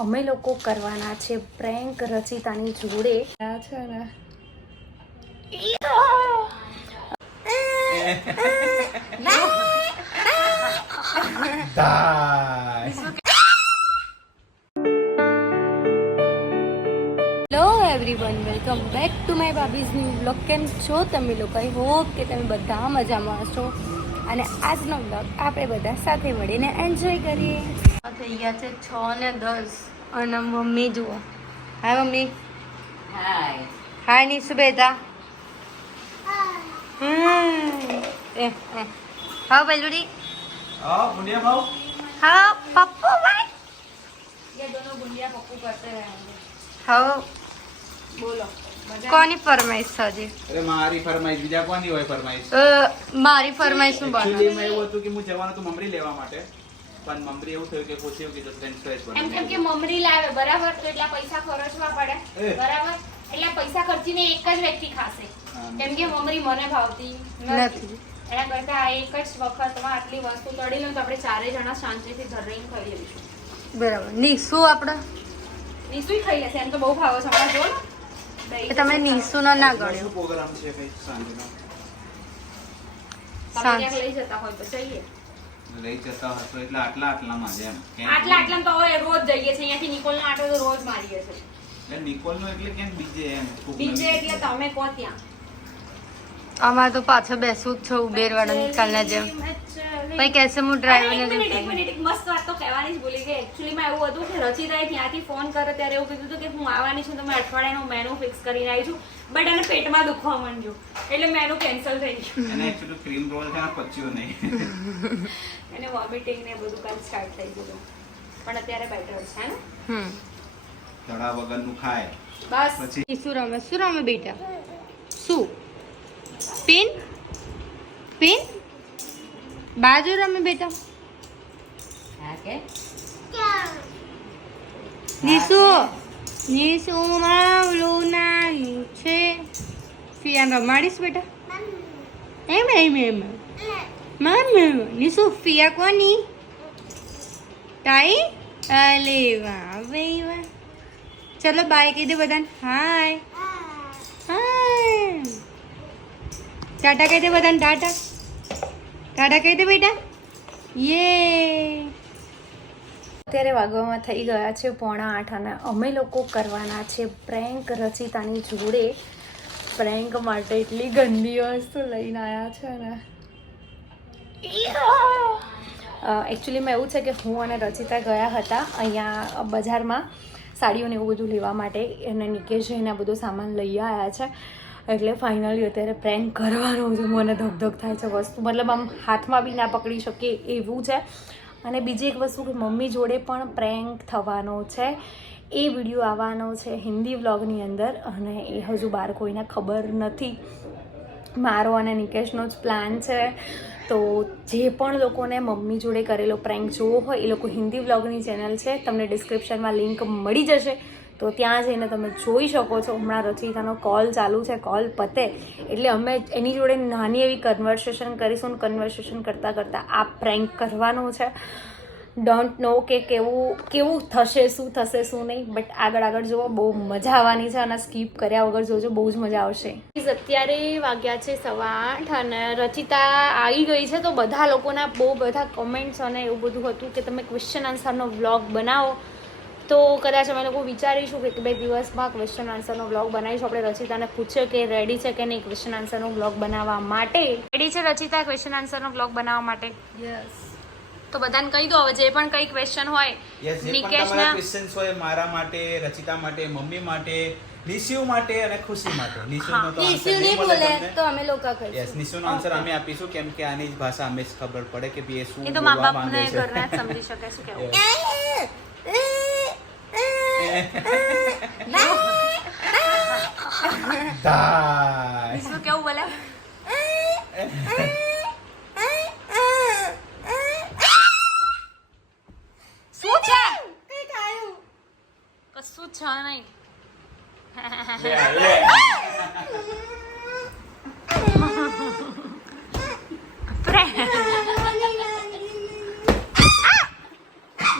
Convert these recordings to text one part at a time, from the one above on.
અમે લોકો કરવાના છે પ્રેન્ક રચિતાની જોડે છે ને hello everyone, welcome back to my ભાભીઝ ન્યૂ બ્લોગ. કેમ છો તમે લોકો? આઈ હોપ કે તમે બધા મજામાં હશો અને આજનો બ્લોગ આપણે બધા સાથે મળીને એન્જોય કરીએ. થઈ ગયા છે 6:10 અને મમ્મી જુઓ. Hi mummy. હાય. હાય નીસુ બેટા. હા બેલુડી. हाँ बुनिया भाव हाँ पप्पू भाई. ये दोनों गुंडिया पप्पू करते रहेंगे. हाँ बोलो. કોની ફરમાઈશ છે હજી? अरे मारी फरमाइश बीजा कोनी होय फरमाइश મારી ફરમાઈશ નું एक्चुअली બના. मैं એવું હતું કે હું જવાનો તો મમરી લેવા માટે પણ મમરી એવું થયું કે ખુશી કે ફ્રેન્ચ ફ્રાઈઝ એમ બનાવી કે મમરી લાવે બરાબર તો એટલા પૈસા ખર્ચવા પડે એ. બરાબર એટલા પૈસા ખર્ચીને એક જ વ્યક્તિ ખાશે હા. કેમ કે મમરી મને ભાવતી નથી. એના કરતા આ એક જ વખતમાં આટલી વસ્તુ તળી લઉં તો આપણે ચારે જણા શાંતિથી ઘર રહીને ખાઈ લઈશું. બરાબર. નીસુ આપણે નીસુય ખાઈ લેશે એમ તો બહુ ભાવે છે હમણાં જો ને. દહીં તમે નીસુ નો ના ગણ્યો. શું પ્રોગ્રામ છે કઈ સાંજનો તમે ક્યાંક લઈ જતા હોય તો જઈએ. લઈ જતા હતો એટલે આટલામાં જ એમ આટલા તો હવે રોજ જઈએ છે અહીંયાથી નિકોલનો આટો તો રોજ મારીએ છે. એટલે નિકોલનો એટલે કેમ બીજે એમ ખૂબ બીજે નવી એટલે તમે કહો ત્યાં અમારે તો પાછળ બેસવું જ છે ઉબેરવાળા નિકાલના જેમ. ભાઈ કહેશે હું ડ્રાઈવર ને એક મિનિટ, મસ્ત વાત તો કહેવાની જ ભૂલી ગઈ. એકચ્યુઅલીમાં એવું હતું કે રચિતાએ ત્યાંથી ફોન કર્યો ત્યારે એવું કીધું હતું કે હું આવવાની છું તો મેં અઠવાડિયાનું મેનુ ફિક્સ કરીને આવી છું બટ એને પેટમાં દુખવા માંડ્યું એટલે મેનુ કેન્સલ થઈ ગયું. એને એક્ચ્યુઅલી ક્રીમ રોલ છે ને પચ્યું નહીં એને વોમિટિંગ ને બધું કાલ સ્ટાર્ટ થઈ ગયું પણ અત્યારે બેટર છે ને તળા વગરનું ખાય બસ. પછી શું રમે? શું રમે બેટા? શું પિન પિન બાજુ રમે બેટા? હા કે નીસુ નીસુ માવલું નાનું છે. ફિયાન રમાડીશ બેટા? એમ મમ્મી નીસુ ફિયા કોની? તાઈ? અલે વાહ ભાઈ વાહ. ચલો બાય કહી દે બધાને. હાય હાય. ટાટા કહી દે બધાને. ટાટા ટાટા કહી દે બેટા. યે. અત્યારે વાગવામાં થઈ ગયા છે 7:45 અને અમે લોકો કરવાના છે પ્રેન્ક રચિતાની જોડે. પ્રેન્ક માટે એટલી ગંદી વસ્તુ લઈને આવ્યા છે ને. એકચ્યુઅલીમાં એવું છે કે હું અને રચિતા ગયા હતા અહીંયા બજારમાં સાડીઓને એવું બધું લેવા માટે અને નિકેશ જઈને બધો સામાન લઈ આવ્યા છે એટલે ફાઇનલી અત્યારે પ્રેન્ક કરવાનો છે. મને ધક થાય છે વસ્તુ મતલબ આમ હાથમાં બી ના પકડી શકીએ એવું છે. અને બીજી એક વસ્તુ કે મમ્મી જોડે પણ પ્રેન્ક થવાનો છે. એ વિડીયો આવવાનો છે હિન્દી વ્લોગની અંદર અને એ હજુ બહાર કોઈને ખબર નથી. મારો અને નિકેશનો જ પ્લાન છે. તો જે પણ લોકોને મમ્મી જોડે કરેલો પ્રેન્ક જોવો હોય એ લોકો હિન્દી વ્લોગની ચેનલ છે, તમને ડિસ્ક્રિપ્શનમાં લિંક મળી જશે તો ત્યાં જઈને તમે જોઈ શકો છો. હમણાં રચિતાનો કોલ ચાલુ છે, કોલ પતે એટલે અમે એની જોડે નાની એવી કન્વર્સેશન કરીશું. કન્વર્સેશન કરતાં આ પ્રેન્ક કરવાનું છે. ડોન્ટ નો કે કેવું થશે, શું થશે શું નહીં, બટ આગળ જુઓ બહુ મજા આવવાની છે અને સ્કીપ કર્યા વગર જોજો, બહુ જ મજા આવશે. અત્યારે વાગ્યા છે 8:15 અને રચિતા આવી ગઈ છે તો બધા લોકોના બહુ બધા કમેન્ટ્સ અને એવું બધું હતું કે તમે ક્વેશ્ચન આન્સરનો વ્લોગ બનાવો. તો કદાચ અમે લોકો વિચારીશું કે 2 દિવસમાં ક્વેશ્ચન આન્સરનો વ્લોગ બનાવીશું. આપણે રચિતાને પૂછ્યો કે રેડી છે કે નહીં ક્વેશ્ચન આન્સરનો વ્લોગ બનાવવા માટે. રેડી છે રચિતા ક્વેશ્ચન આન્સરનો વ્લોગ બનાવવા માટે? યસ. તો બધાને કહી દો હવે જે પણ કઈ ક્વેશ્ચન હોય નિકેશના ક્વેશ્ચન્સ હોય મારા માટે, રચિતા માટે, મમ્મી માટે, નિશુ માટે અને ખુશી માટે. નિશુનો તો આન્સર નહીં બોલે તો અમે લોકો કહીશું. યસ, નિશુનો આન્સર અમે આપીશું કેમ કે આની જ ભાષા અમે જ ખબર પડે કે એ શું એ તો મા બોલવા બાપને માંગે છે. ઘરના જ સમજી શકે શું કેવું. દાય. શું કેવું બોલે? શું છે? કઈ ખાયું? કશું છે નહીં. લે, લે.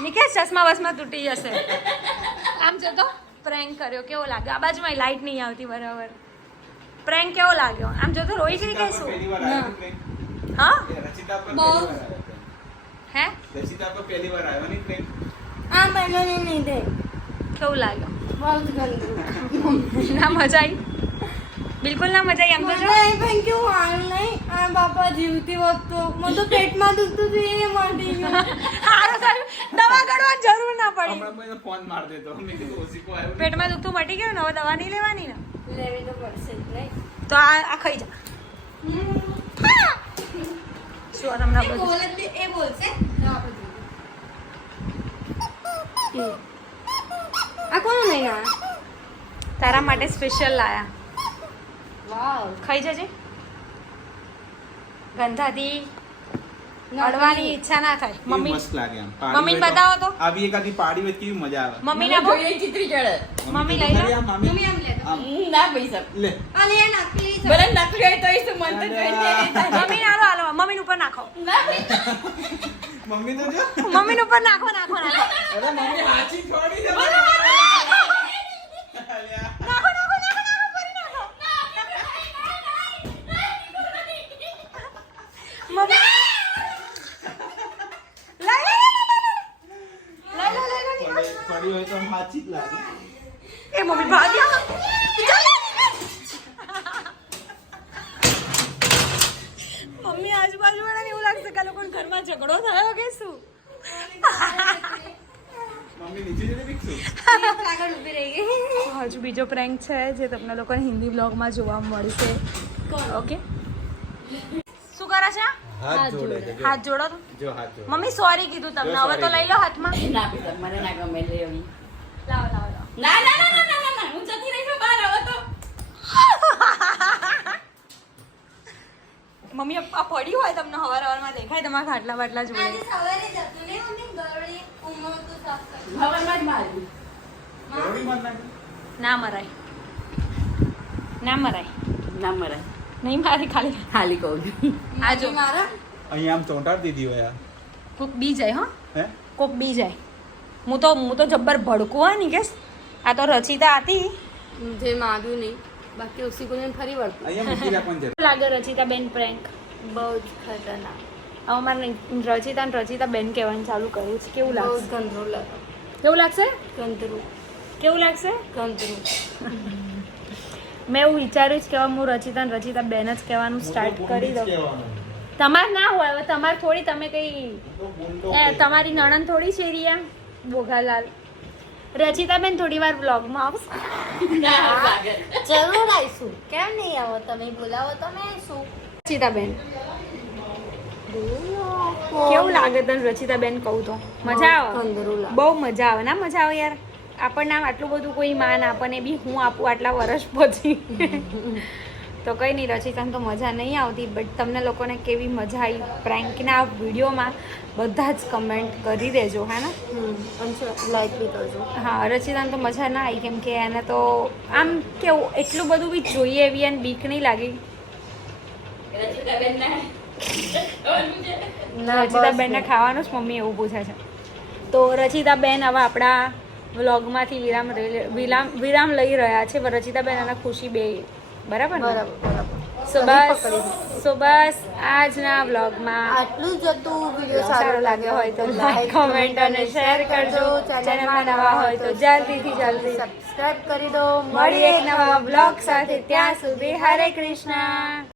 નિકેશ ચશ્મા વસમાં તૂટી જશે. આમ જો તો પ્રેન્ક કર્યો કેવો લાગ્યો. આ બાજુમાં લાઈટ નહીં આવતી બરાબર. પ્રેન્ક કેવો લાગ્યો? આમ જો તો રોઈ ગઈ કે શું? હા રચિતા પર બહુ. પહેલી વાર આવ્યો prank. હે રચિતા પર પહેલી વાર આવ્યો ને prank. આ બહેનોને નહીં દે કેવું લાગ્યો? બહુ જ ગંદુ ના મજા આવી? બિલકુલ ના મજા આવી. આમ તો જો મને પણ કેવું હાલ નહીં આ બાપા જીવતી વખતો મને તો પેટમાં દુખતું હતું એ મટી ગયું સારું સારું દવા ગળવાની જરૂર ના પડી. હમણાં મને ફોન માર દેતો મેં કીધું ઓશિકો આવ્યો ને. પેટમાં દુખતું મટી ગયું ને હવે દવા નહીં લેવાની ને લેવી તો પડશે જ નહીં તો આ ખાઈ જા. શું આ તમને બધું એ બોલશે આ કોનું નહીં આ તારા માટે સ્પેશિયલ લાયા. વાવ ખાઈ જજે. ગંધાથી અડવાની ઈચ્છા ના થાય. કેવું મમ્મી મસ્ત લાગે આમ. મમ્મીને બતાવો તો. આવી એકાદી પાડી હોય તો કેવી મજા આવે. મમ્મીને આપો. ચિત્રી ચડે મમ્મી કીધું લઈ લો. ખરી આમ, મામી. મમ્મી આમ લે આમ. ના પૈસા લે. અને એ નકલી છે ભલે નકલી હોય તો શું મન તો મમ્મીને હાલો હાલો મમ્મીને ઉપર નાખો. મમ્મી તો જો. મમ્મીને ઉપર નાખો નાખો નાખો. અરે મમ્મી હાચી છોડી દે. નાખો નાખો નાખો નાખો ફરી નાખો. મમ્મી લઈ લો પડી હોય તો આમ હાચી જ લાગે. એ મમ્મી ભાગ્યા. મમ્મી આજુબાજુ વાળાને એવું લાગશે કે આ લોકોને ઘરમાં ઝઘડો થયો કે શું? મમ્મી નીચે જઈને દીખશું. આગળ ઊભી રહી ગઈ હજુ બીજો પ્રેન્ક છે જે તમને લોકોને હિન્દી બ્લોગમાં જોવા મળશે. ઓકે શું કરે છે? હાથ જોડે છે, જો. હાથ જોડો તો. જો હાથ જોડે. મમ્મી સોરી કીધું તમને. જો હવે તો sorry લઈ લો હાથમાં. ના પીતા મને ના ગમે લેવી લાવો લાવો લાવો. ના ના ના ના ના ના હું જતી રહી છું બહાર હવે તો મમ્મી આ પડ્યું હોય તમને હવાર હવારમાં દેખાય તમારા ખાટલા બાટલા આજે જોડે. સવારે જતું ને મમ્મી ગરડી ઉમર તો સાફ કરી હવામાં જ મારી જરૂરી મત નાખી. ના મરાય ના મરાય ના મરાય નહીં મારી ખાલી ખાલી કહું છું આ જો મારા અહીંયા આમ ચોંટાડી દીધી હોય આ. કોક બી જાય હો હે કોક બી જાય. હું તો જબ્બર ભડકું હા ની કેસ. આ તો રચિતા હતી. જે માગ્યું નહીં બાકી ઉસી કોને ફરી વળતું અહીંયા મૂકી રાખવાની જરૂર. લાગે રચિતા બેન પ્રેન્ક. બહુ જ ખતરનાક હવે મારે રચિતા બેન કહેવાનું ચાલુ કર્યું છે. કેવું બહુ જ લાગશે? ગંદરું લાગે કેવું લાગશે? ગંદરું કેવું લાગશે? ગંદરું મેં એવું વિચાર્યું છે કે હવે હું રચિતા બેન જ કહેવાનું સ્ટાર્ટ કરી દઉં. તમારે ના હોય હવે તમારે થોડી તમે કઈ તમારી નણંદ થોડી છે રિયા બોઘાલાલ. રચિતાબેન થોડી વાર બ્લોગમાં આવશે. જરૂર આવીશું કેમ નહીં આવો તમે બોલાવો તમે આવીશું રચિતાબેન કેવું લાગે તને રચિતાબેન કહું તો? મજા આવે? ગંદરું લાગે બહુ મજા આવે. ના મજા આવે યાર. આપણને આમ આટલું બધું કોઈ માન આપણને બી હું આપું આટલા વર્ષ પછી. તો કંઈ નહીં રચિતાને તો મજા નહીં આવતી બટ તમને લોકોને કેવી મજા આવી પ્રેન્કના વિડીયોમાં બધા જ કમેન્ટ કરી દેજો હે ને. લાઈક બી કરજો હા રચિતાને તો મજા ના આવી કેમ કે એને તો આમ કેવું એટલું બધું બી જોઈએ એવી એને બીક નહીં લાગી. રચિતાબેનને ખાવાનું જ મમ્મી એવું પૂછે છે. તો રચિતાબેન હવે આપણા વ્લોગમાંથી વિરામ લઈ રહ્યા છે. રચિતાબેન અને ખુશી બે બરાબર ને? સો બસ આજના વ્લોગમાં આટલું જ હતું વિડીયો સારો લાગ્યો હોય તો લાઈક કમેન્ટ અને શેર કરજો. ચેનલમાં નવા હોય તો જલ્દીથી જલ્દી સબસ્ક્રાઇબ કરી દો મળીએ એક નવા વ્લોગ સાથે. ત્યાં સુધી હરે કૃષ્ણ.